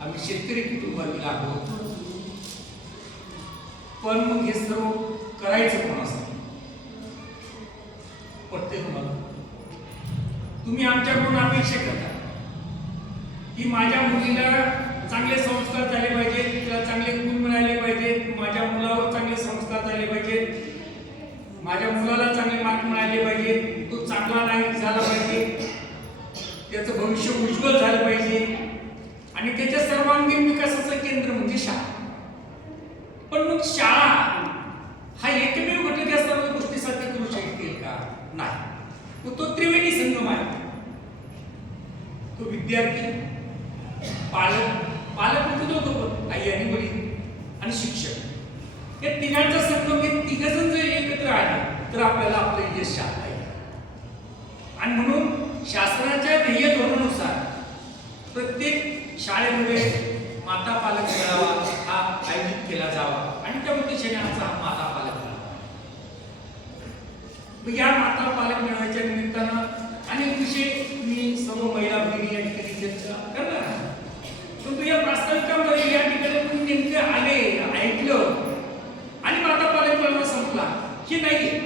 आम्ही शेतकरी कुटुंबातील आहोत. पण मग हे सर्व करायचं कोणासाठी? पटते तुम्हाला? तुम्ही आमच्याकडून अपेक्षा करता की माझ्या मुलीला चांगले संस्कार झाले पाहिजेत, तिला चांगले गुण मिळाले पाहिजेत, माझ्या मुलावर चांगले संस्कार झाले पाहिजेत, माझ्या मुलाला चांगले मार्क मिळाले पाहिजेत, तो चांगला नागरिक झाला पाहिजे, त्याचं भविष्य उज्ज्वल झालं पाहिजे आणि त्याच्या सर्वांगीण विकासाचं केंद्र म्हणजे शाळा. पण मग शाळा हा एकमेव घटक या सर्व गोष्टी साध्य करू शकेल का? नाही. मग तो त्रिवेणी संगम आहे. तो विद्यार्थी, पालक म्हणजे दोघं, आई आणि वडील आणि शिक्षक, या तिघांचा संगम, हे तिघजण जर एकत्र आले तर आपल्याला आपलं यश साधता येईल. आणि म्हणून शासनाच्या ध्येय धोरणानुसार प्रत्येक शाळेमध्ये माता पालक मेळावा हा आयोजित केला जावा आणि त्या उद्देशाने आमचा हा माता पालक मेळावा. या माता पालक मेळाव्याच्या निमित्तानं अनेक विषय मी सर्व महिला भगिनी या ठिकाणी चर्चा करणार आहे. परंतु या प्रास्ताविकामध्ये या ठिकाणी तुम्ही नेमकं आले, ऐकलं आणि माता पालक मेळावा संपला हे नाहीये.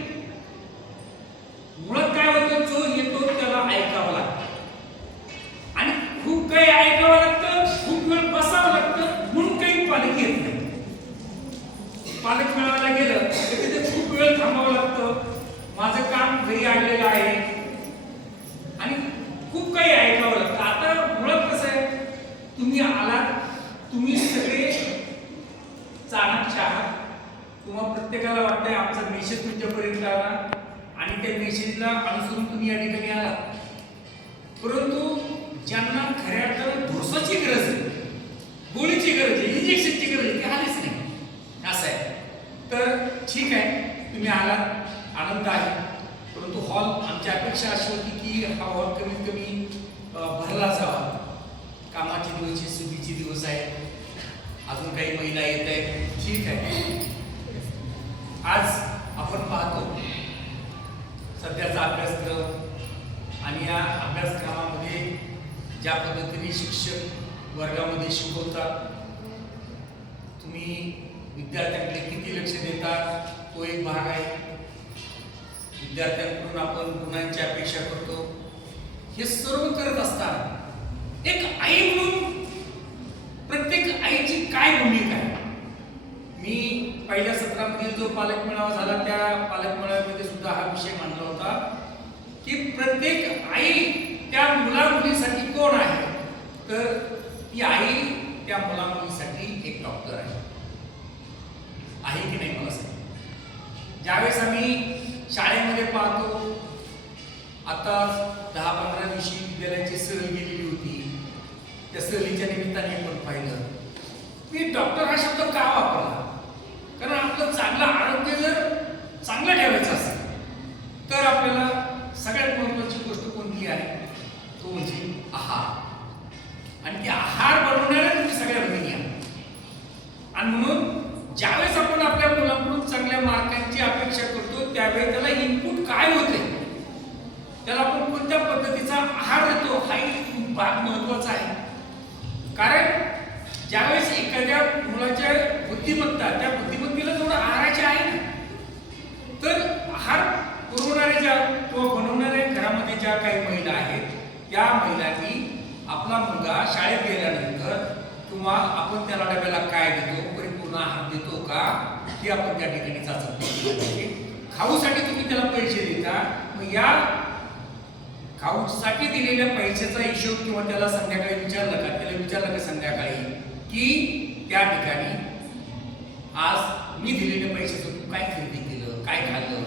मुळात काय होतं, जो येतो त्याला ऐकावं लागतं आणि खूप काही ऐकावं लागतं, खूप वेळ बसावं लागतं, म्हणून काही पालक येत नाही. पालक मेळाव्याला गेलं तर तिथे खूप वेळ थांबावं लागतं, माझं काम घरी आणलेलं आहे आणि खूप काही ऐकावं लागतं. आता मुळात कसं आहे, तुम्ही आलात, तुम्ही सगळे चाणक्य आहात, तुम्हाला प्रत्येकाला वाटतंय आमचा मेसेज तुमच्यापर्यंत आला आणि त्या मेसेजला अनुसरून तुम्ही या ठिकाणी आलात. परंतु ज्यांना खऱ्या अर्थानं ढोसाची गरज आहे, गोळीची गरज आहे, इंजेक्शनची गरज आहे, ते आलेच नाही असं आहे. तर ठीक आहे, तुम्ही आलात, आनंद आहे. परंतु हॉल, आमची अपेक्षा अशी होती की हा हॉल कमीत कमी भरला जावा. कामाचे दिवस, सुगीचे दिवस आहेत, अजून काही महिला येत आहेत, ठीक आहे. आज आपण पाहतो सध्याचा अभ्यासक्रम आणि या अभ्यासक्रमामध्ये ज्या पद्धतीने शिक्षक वर्गामध्ये शिकवतात, तुम्ही विद्यार्थ्यांकडे किती लक्ष देतात तो एक भाग आहे. विद्यार्थ्यांकडून आपण गुणांची अपेक्षा करतो. हे सर्व करत असताना एक आई म्हणून प्रत्येक आईची काय भूमिका आहे? मी पहिल्या सत्रामध्ये जो पालक मेळावा झाला त्या पालक मेळाव्यामध्ये सुद्धा हा विषय मांडला होता की प्रत्येक आई त्या मुला मुलीसाठी कोण आहे? तर ती आई त्या मुला मुलीसाठी एक डॉक्टर आहे की नाही? मला सांग. ज्यावेळेस आम्ही शाळेमध्ये पाहतो, आता 10-15 दिवशी विद्यालयाची सहल गेलेली होती, त्या सहलीच्या निमित्ताने आपण पाहिलं मी डॉक्टर हा शब्द का वापरला? कारण आपलं चांगलं आरोग्य जर चांगलं ठेवायचं असेल तर आपल्याला सगळ्यात महत्त्वाची गोष्ट कोणती आहे? तो म्हणजे आहार. आणि ती आहार बनवणाऱ्या तुम्ही सगळ्या भगिनी आहात. आणि म्हणून ज्यावेळेस आपण आपल्या मुलांकडून चांगल्या मार्कांची अपेक्षा करतो त्यावेळी त्याला इनपुट काय होते, त्याला आपण कोणत्या पद्धतीचा आहार देतो हाही खूप भाग महत्त्वाचा आहे. कारण ज्यावेळेस एखाद्या मुलाच्या बुद्धिमत्ता, त्या बुद्धिमत्तेला थोडं आहाराची आहे ना, तर आहार पुरवणाऱ्या ज्या किंवा बनवणाऱ्या घरामध्ये ज्या काही महिला आहेत त्या महिलांनी आपला मुलगा शाळेत गेल्यानंतर किंवा आपण त्याला डब्याला काय देतो, परिपूर्ण आहार देतो का, हे आपण त्या ठिकाणी चाचपणी केली पाहिजे. खाऊसाठी तुम्ही त्याला पैसे देता, मग या खाऊसाठी दिलेल्या पैशाचा हिशोब किंवा त्याला संध्याकाळी विचारलं का संध्याकाळी की त्या ठिकाणी आज मी दिलेल्या पैशाचं तू काय खरेदी केलं, काय खाल्लं,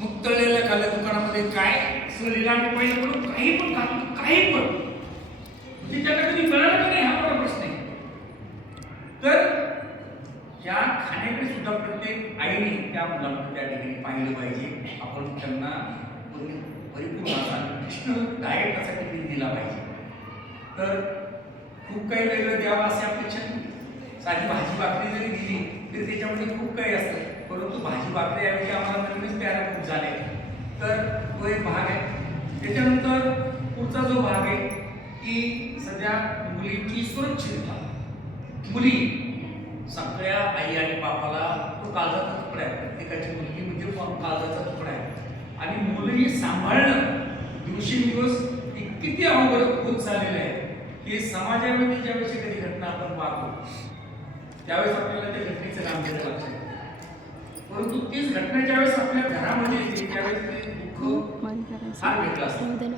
मग तळलेलं खाल्लं, दुकानामध्ये काय सहलीला आम्ही पहिलं म्हणून काही पण खाल्लं, काही पण, म्हणजे त्याला कधी कळलं का नाही हा मोठा प्रश्न आहे. तर या खाण्याकडे सुद्धा प्रत्येक आईने त्या मुलांना त्या ठिकाणी पाहिलं पाहिजे. आपण त्यांना परिपूर्ण असा न्यूट्रिशनल डाएट असा टिफिन दिला पाहिजे. तर खूप काही वेगळं द्यावं अशी अपेक्षा नाही. साधी भाजी भाकरी जरी दिली तरी त्याच्यामध्ये खूप काही असतं, परंतु भाजी भाकरी ऐवजी आम्हाला नवीनच प्यारा खूप झाले, तर तो एक भाग आहे. त्याच्यानंतर पुढचा जो भाग आहे की सध्या मुलीची सुरक्षितता. मुली सगळ्या आई आणि बापाला तो काळजाचा तुकडा आहे. प्रत्येकाची मुलगी म्हणजे काळजाचा तुकडा आहे. आणि मुली सांभाळणं दिवसेंदिवस किती अवघड होत चाललेलं आहे. हे समाजामध्ये ज्यावेळेस कधी घटना आपण पाहतो त्यावेळेस आपल्याला त्या घटनेचं नाम द्यायचं लागतं. परंतु तीच घटना ज्यावेळेस आपल्या घरामध्ये येते त्यावेळेस ते दुःख फार वेगळं असतं.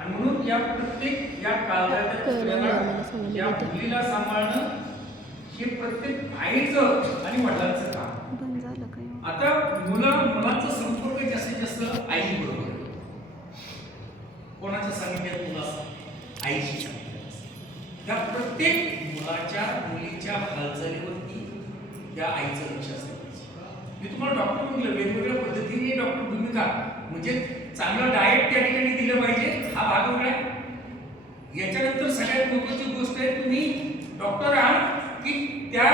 आणि म्हणून या प्रत्येक या काळजाच्या तुकड्याला या मुलीला सांभाळणं हे प्रत्येक आईचं आणि वडिलांचं काम. आता मुलांचा संपर्क जास्तीत जास्त आई बरोबर. कोणाच्या सांगितलं मुलाचा? आईची सांगितलं. त्या प्रत्येक मुलीच्या हालचालीवरती त्या आईचं लक्ष असतं. मी तुम्हाला डॉक्टर म्हटलं वेगवेगळ्या पद्धतीने डॉक्टर भूमिका म्हणजे चांगलं डाएट त्या ठिकाणी दिलं पाहिजे हा भाग वेगळा आहे. याच्यानंतर सगळ्यात महत्त्वाची गोष्ट आहे तुम्ही डॉक्टर आहात की त्या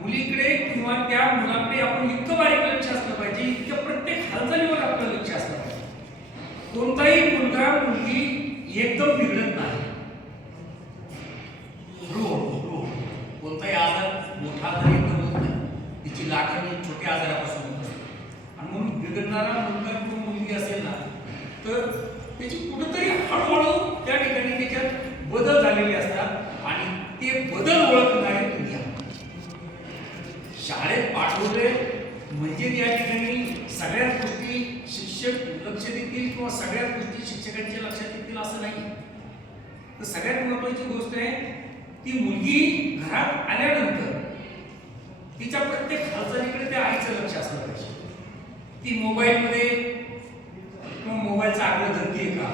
मुलीकडे किंवा त्या मुलाकडे आपण इतकं बारीक लक्ष असलं पाहिजे, इतकं प्रत्येक हालचालीवर आपलं लक्ष असलं पाहिजे. कोणताही मुलगा मुलगी एकदम बिघडत नाही. कोणताही आजार मोठा आजार एकदम होत नाही. तिची लागण ही छोट्या आजारापासून होत असते. आणि म्हणून बिघडणारा मुलगा किंवा मुलगी असेल ना तर त्याची कुठेतरी हळूहळू त्या ठिकाणी त्याच्यात बदल झालेले असतात आणि ते बदल ओळखणारे तुम्ही आहात. शाळेत पाठवले म्हणजे त्या ठिकाणी सगळ्याच गोष्टी शिक्षक लक्ष देतील किंवा सगळ्याच गोष्टी शिक्षकांच्या लक्षात येतील असं नाही. तर सगळ्यात महत्त्वाची गोष्ट आहे ती मुलगी घरात आल्यानंतर तिच्या प्रत्येक हालचालीकडे त्या आईचं लक्ष असलं पाहिजे. ती मोबाईलमध्ये किंवा मोबाईलचा आग्रह धरते का?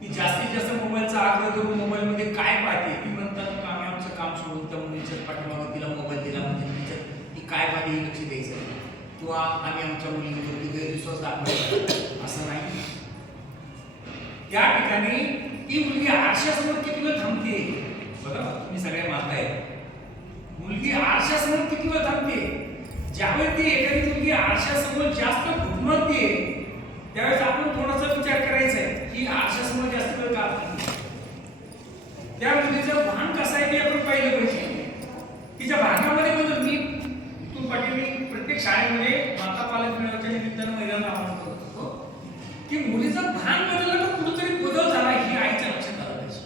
ती जास्तीत जास्त मोबाईलचा आग्रह धरून मोबाईलमध्ये काय पाहते? ती म्हणतात आम्ही आमचं काम सोडून त्या मुलीच्या पाठीमागं तिला मोबाईल दिला म्हणजे ती काय पाहते हे लक्ष द्यायचं किंवा आम्ही आमच्या मुलीवरती गैरविश्वास दाखवायचा असं नाही. त्या ठिकाणी ती मुलगी आरशासमोर किती वेळ थांबते बघा. तुम्ही सगळ्या मानताय मुलगी आरशासमोर किती वेळ थांबते. ज्यावेळी ती एखादी मुलगी आरशासमोर जास्त घुटमळते त्यावेळेस आपण थोडासा विचार करायचा आहे की आरशासमोर जास्त वेळ का थांबते. त्या मुलीचं भान कसं आहे ते आपण पाहिलं पाहिजे. तिच्या भानामध्ये बदल मी इथून पाठी प्रत्येक शाळेमध्ये माता पालक मेळाव्याच्या निमित्तानं महिलांना आवाहन करत होतो की मुलीचं भान बदललं तर कुठेतरी बदल झाला ही आईच्या लक्षात आलं पाहिजे.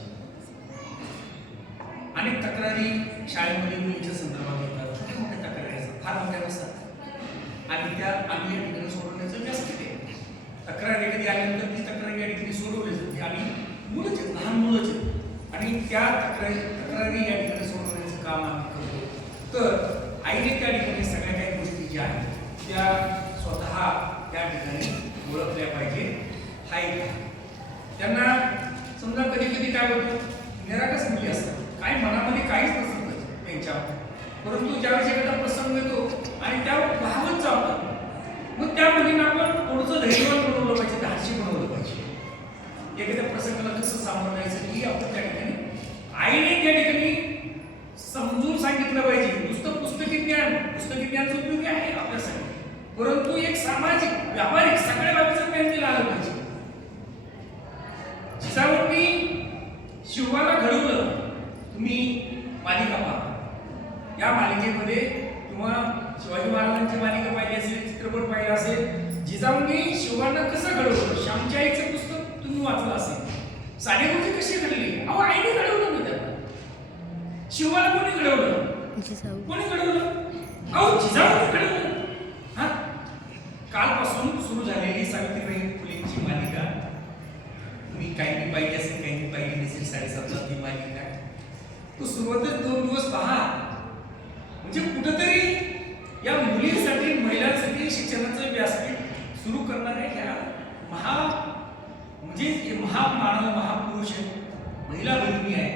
अनेक तक्रारी शाळेमध्ये मुलीच्या संदर्भात येतात. मोठ्या तक्रारी असतात, फार मोठ्या असतात आणि त्या आम्ही या ठिकाणी सोडवण्याचं व्यासपीठ आहे. तक्रार एखादी आल्यानंतर ती तक्रार या ठिकाणी सोडवली जाते आणि मुलंच आहेत, लहान मुलंच आहेत आणि त्या तक्रारी या ठिकाणी सोडवण्याचं काम आम्ही करतो. तर आईने त्या ठिकाणी सगळ्या काही गोष्टी ज्या आहेत त्या स्वतः त्या ठिकाणी ओळखल्या पाहिजे. हा एक त्यांना समजा कधी कधी काय होतं निरागस मुली असतात, काय मनामध्ये काहीच नसतं त्यांच्या, परंतु ज्यावेळेस एखादा प्रसंग येतो आणि त्या भावच चावतात मग त्या मुलींना आपण थोडंसं धैर्यवान बनवलं पाहिजे, धाडशी बनवलं पाहिजे. एखाद्या प्रसंगाला कसं सामोरं जायचं ही आपण त्या ठिकाणी आईने त्या ठिकाणी समजून सांगितलं पाहिजे. नुसतं पुस्तकी ज्ञानचं उपयोगी आहे आपल्यासाठी, परंतु एक सामाजिक व्यावहारिक सगळ्या बाबीचं ज्ञान तिला आलं पाहिजे. जिजाऊंनी शिवाला घडवलं. तुम्ही मालिका पहा, या मालिकेमध्ये किंवा शिवाजी महाराजांची मालिका पाहिली असेल, चित्रपट पाहिला असेल, जिजाऊंनी शिवांना कसं घडवलं. श्यामच्या आईचं पुस्तक तुम्ही वाचलं असेल. सानेगुरुजी कशी घडली? अहो आईने घडवलं ना त्यांना. शिवाला कोणी घडवलं? कोणी घडवलं? अहो जिजाऊंनी घडवलं. हा कालपासून सुरू झालेली सावित्रीबाई फुलेंची मालिका तुम्ही काहींनी पाहिली असेल, काहींनी पाहिली नसेल. 7:30ला ती मालिका तो सुरुवातच 2 दिवस पहा. म्हणजे कुठंतरी या मुलींसाठी महिलांसाठी शिक्षणाचं व्यासपीठ सुरू करणाऱ्या ह्या महामानव महापुरुष महिला भगिनी आहे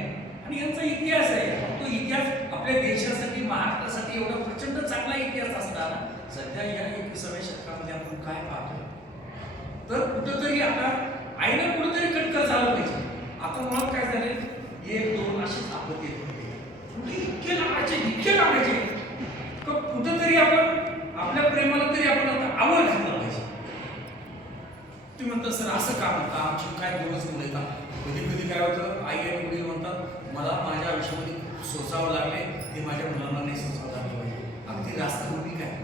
आणि यांचा इतिहास आहे. तो इतिहास आपल्या देशासाठी महाराष्ट्रासाठी एवढा प्रचंड चांगला इतिहास असताना सध्या या 21व्या शतकामध्ये आपण काय पाहतो तर कुठंतरी आता आईने कुठंतरी कटकर झालं पाहिजे. आता मुळात काय झाले 1-2 असे आपत्ती येत होते. इतके लागायचे तर कुठंतरी आपण आपल्या प्रेमाला तरी आपण आता आवड घातला पाहिजे. तुम्ही म्हणता सर असं का म्हणता, आमची काय बोलच मुलं येतात. कधी कधी काय होतं आई आणि वडील म्हणतात म्हणतात मला माझ्या आयुष्यामध्ये सोसावं लागले ते माझ्या मुलांना नाही सोसावं लागलं पाहिजे. अगदी रास्त भूमिका आहे,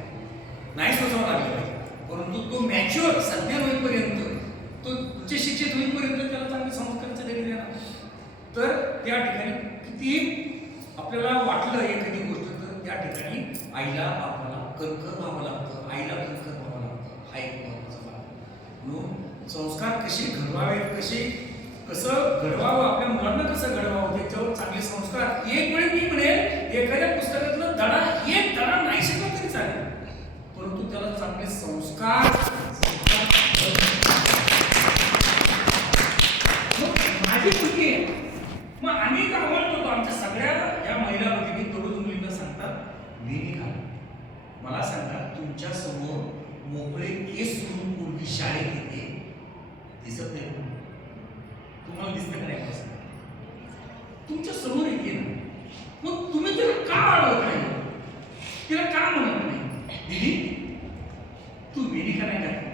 नाही सोसावं लागलं पाहिजे. परंतु तो मॅच्युअर सज्ञ होईपर्यंत, तो उच्च शिक्षित होईपर्यंत त्याला चांगले संस्कार दिले देणार. तर त्या ठिकाणी किती आपल्याला वाटलं एखादी गोष्ट तर त्या ठिकाणी आईला आपल्याला कणखर व्हावं लागतं, आईला कणखर व्हावं लागतं. हा एक महत्त्वाचा भाग. म्हणून संस्कार कसे घडवावेत, कसं घडवावं, आपल्या मुलांना कसं घडवावं, त्याच्यावर चांगले संस्कार. एक वेळ मी म्हणेल एखाद्या पुस्तकातलं एक धडा नाही शिकला तरी चालेल, परंतु त्याला चांगले संस्कार. माझी मुलगी आहे, मग आम्ही का म्हणतो आमच्या सगळ्या या महिला भगिनी तरुण मुलींना सांगतात वेणी घाला. मला सांगा तुमच्या समोर मोकळे केस सोडून मुलगी शाळेत येते, दिसत नाही? तुम्हाला दिसतं का नाही? तुमच्या समोर येते ना, मग तुम्ही तिला का अडवत नाही? तिला का म्हणत नाही दीदी तू वेणी का नाही घालत?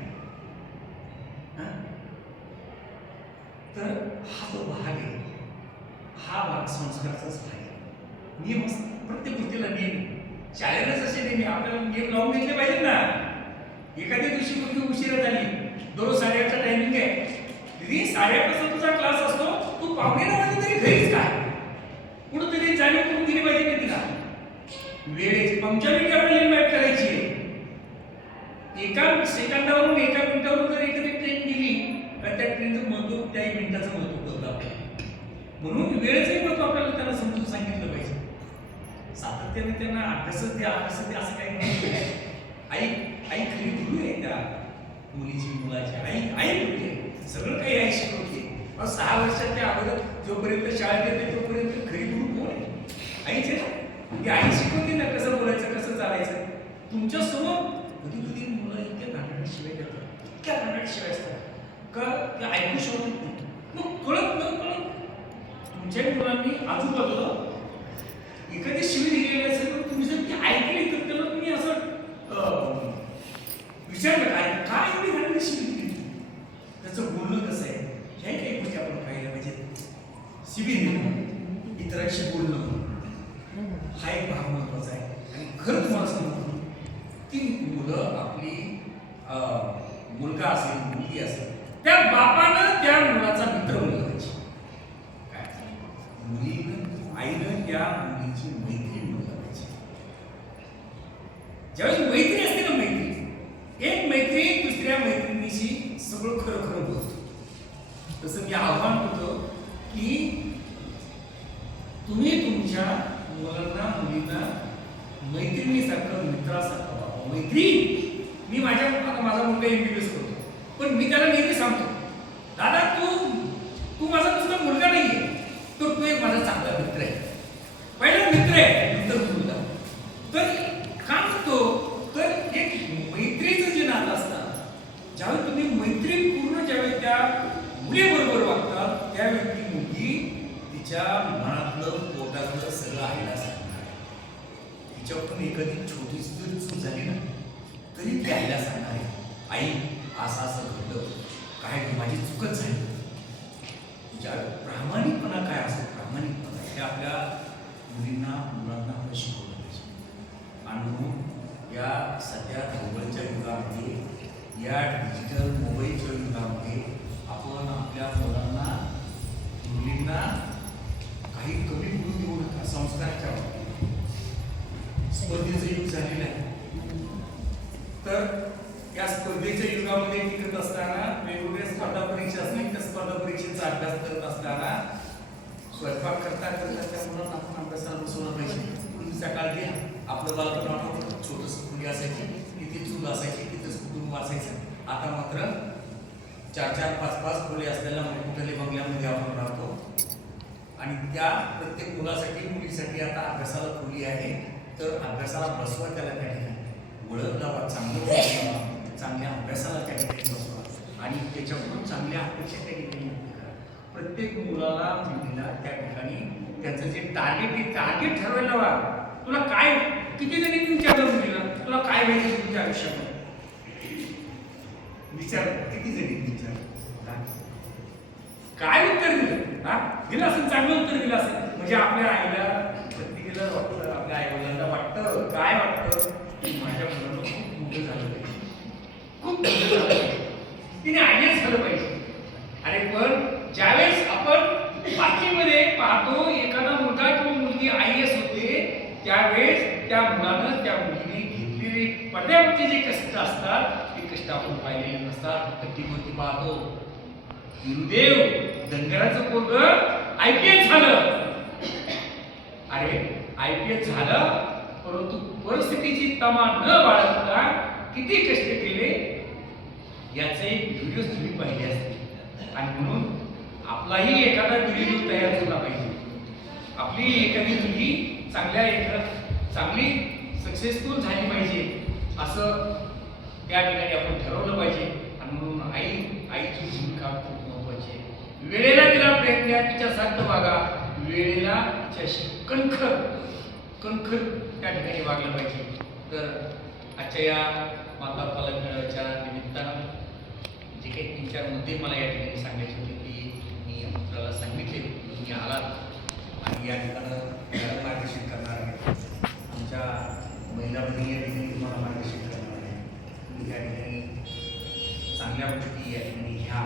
तर हा जो भाग आहे, हा भाग संस्काराचाच भाग आहे. नियम प्रत्येक गोष्टीला नियम, शाळेलाच असे नेहमी आपल्याला नियम लावून घेतले पाहिजेत ना. एखाद्या दिवशी मुलगी उशिरा झाली, दररोज 8:30चा टायमिंग आहे, दीदी 8:30 तुझा क्लास असतो, तू 8:45 वाजता तरी घरीच काय? कुठंतरी जाणीव करून दिली पाहिजे की तिला वेळेची पंक्च्युअलिटी आपल्याला इन्व्हाइट करायची आहे. एका सेकंदावरून एका मिनिटावरून जर एखादी ट्रेन गेली तर त्या ट्रेनचं महत्व त्याही मिनिटाचं महत्व कळतं आपल्याला. म्हणून वेळेचंही महत्व आपल्याला त्याला समजून सांगितलं पाहिजे. सातत्याने त्यांना अभ्यासच द्या असं काही नाही. आई खरी गुरु आहे त्या मुलीची, मुलाची. आई होती, सगळं काही आई शिकवते. 6 वर्षाच्या अगोदर जोपर्यंत शाळेत येते तोपर्यंत खरी गुरु कोण आहे? आईच आहे ना. ती आई शिकवते ना कसं बोलायचं, कसं चालायचं. तुमच्या समोर कधी मुलं इतक्या घाणेरड्या शिवाय देतात, इतक्या घाणेरड्या शिवाय असतात का ते ऐकू शकत नाही. मग कळत तुमच्या मुलांनी आजूबाजूला एखादी शिवी दिलेली असेल तर तुम्ही जर ती ऐकली तर त्याला तुम्ही असं विचारलं काय एवढी घाणेरडी शिवी दिली, त्याचं बोलणं कसं आहे, ह्या काही गोष्टी आपण पाहिल्या पाहिजेत. शिवी देणं, इतरांशी बोलणं हा एक भाग महत्वाचा आहे. आणि खरं तुम्हाला सांगतो ती मुलं आपली मुलगा असेल मुलगी असेल त्या बापानं त्या मुलाचा मित्र बनला पाहिजे. काय मुलीनं आईनं त्या मुलीची मैत्रीण बनला पाहिजे. ज्यावेळेस मैत्री असते ना, एक मैत्रीण दुसऱ्या मैत्रिणीशी सगळं खरं बोलतो. तसं मी आव्हान करतो की तुम्ही तुमच्या मुलांना मुलींना मैत्रिणीसारखं मित्रासारखं वापरा. मैत्रीण मी माझा मुलगा MBBS करतो, पण मी त्याला नेहमी सांगतो दादा तू माझा नुसता मुलगा नाहीये, तर तू एक माझा चांगला मित्र आहे. पहिला मित्र आहे, नंतर मुलगा. तर का म्हणतो तर एक मैत्रीचं जे नातं असतं, ज्यावेळी तुम्ही मैत्रीपूर्ण ज्यावेळी त्या मुलीबरोबर वागतात त्यावेळी ती मुलगी तिच्या मनातलं पोटातलं सगळं आईला सांगणार. तिच्याकडून एखादी छोटीशी जरी चूक झाली ना तरी ती आईला सांगणार आहे, आई असं घडलं, काय माझी चूकच झाली. ज्या प्रामाणिकपणा काय असतो, प्रामाणिकपणा हे आपल्या मुलांना आपण शिकवलं पाहिजे. आणि म्हणून या सध्या धावपळीच्या युगामध्ये, या डिजिटल मोबाईलच्या युगामध्ये आपण आपल्या मुलांना मुलींना काही कमी करून देऊ नका. संस्काराच्या स्पर्धेचं युग झालेलं आहे. तर या स्पर्धेच्या युगामध्ये टिकत असताना वेगवेगळ्या स्पर्धा परीक्षा असतील त्या स्पर्धा परीक्षेचा अभ्यास करत असताना स्वयंपाक करता त्या मुलांना आपण अभ्यासाला बसवलं पाहिजे. पूर्वीचा काळ घ्या, आपलं बालपण आठवतं, छोटंसं खोली असायची, तिथे चूल असायची, तिथेच कुटुंब असायचं. आता मात्र 4-4, 5-5 खोली असलेल्या मोठमोठ्या बंगल्यामध्ये आपण राहतो. आणि त्या प्रत्येक मुलासाठी मुलीसाठी आता अभ्यासाला खोली आहे. तर अभ्यासाला बसवा, त्याला त्या ठिकाणी वळण लावा, चांगल्या अभ्यासाला त्या ठिकाणी बसवा आणि त्याच्याकडून चांगल्या अपेक्षा त्या ठिकाणी करा. प्रत्येक मुलाला मुलीला त्या ठिकाणी त्याचं जे टार्गेट ठरवायला हवा. तुला काय, किती जणी विचारलं मुलीला तुला काय पाहिजे तुमच्या आयुष्यामध्ये, विचार किती जणी विचार काय उत्तर दिलं. हा दिलं असेल, चांगलं उत्तर दिलं असेल. म्हणजे आपल्या आईला प्रत्येकीला वाटतं, आपल्या आईवडिलांना वाटतं, काय वाटतं की माझ्या मुलानं खूप मोठं झालं पाहिजे, खूप मोठं झालं पाहिजे, तिने आयएस झालं पाहिजे. अरे पण ज्यावेळेस आपण बाकीमध्ये पाहतो एखादा मुलगा किंवा मुलगी आयएस होते, त्यावेळेस त्या मुलानं त्या मुलीने घेतलेले पडद्यावरचे जे कष्ट असतात ते कष्ट आपण पाहिलेले नसतात. तर ती गोष्टी पाहतो गुरुदेव धनगराचं पोरग आयपीएस झालं. अरे आयपीएस झालं, परंतु परिस्थितीची तमा न बाळगता किती कष्ट केले याचे व्हिडिओ तुम्ही पाहिले असतील. आणि म्हणून आपलाही एखादा व्हिडिओ तयार झाला पाहिजे, आपली एखादी मुलगी चांगली सक्सेसफुल झाली पाहिजे असं त्या ठिकाणी आपण ठरवलं पाहिजे. आणि म्हणून आईची भूमिका खूप महत्वाची आहे. वेळेला तिला प्रयत्न द्या, तिच्यासारखं वागा, वेळेला तिच्याशी कणखर त्या ठिकाणी वागलं पाहिजे. तर आजच्या या माता पालक मेळाव्याच्या निमित्तानं जे काही 3-4 मुद्दे मला या ठिकाणी सांगायचे होते की मी आपल्याला सांगितले, तुम्ही आलात आणि या ठिकाणं मार्गदर्शन करणार आहे. आमच्या महिला भगिनी या ठिकाणी तुम्हाला मार्गदर्शन करणार आहे. तुम्ही या ठिकाणी चांगल्या गोष्टी या ठिकाणी घ्या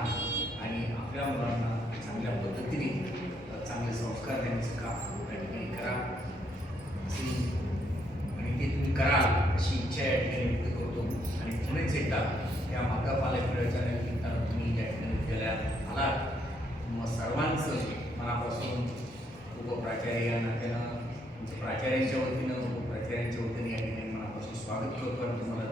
आणि आपल्या मुलांना चांगल्या पद्धतीने चांगले संस्कार देण्याचं काम या ठिकाणी करा आणि ते तुम्ही कराल अशी इच्छा या ठिकाणी व्यक्त करतो. आणि पुढेच एकदा या माता पालक मेळाव्याच्या निमित्तानं तुम्ही या ठिकाणी गेल्या आलात, मग सर्वांचं मनापासून उपप्राचार्य या नात्यानं प्राचार्यांच्या वतीनं उपप्राचार्यांच्या वतीने या ठिकाणी मनापासून स्वागत करतो आणि तुम्हाला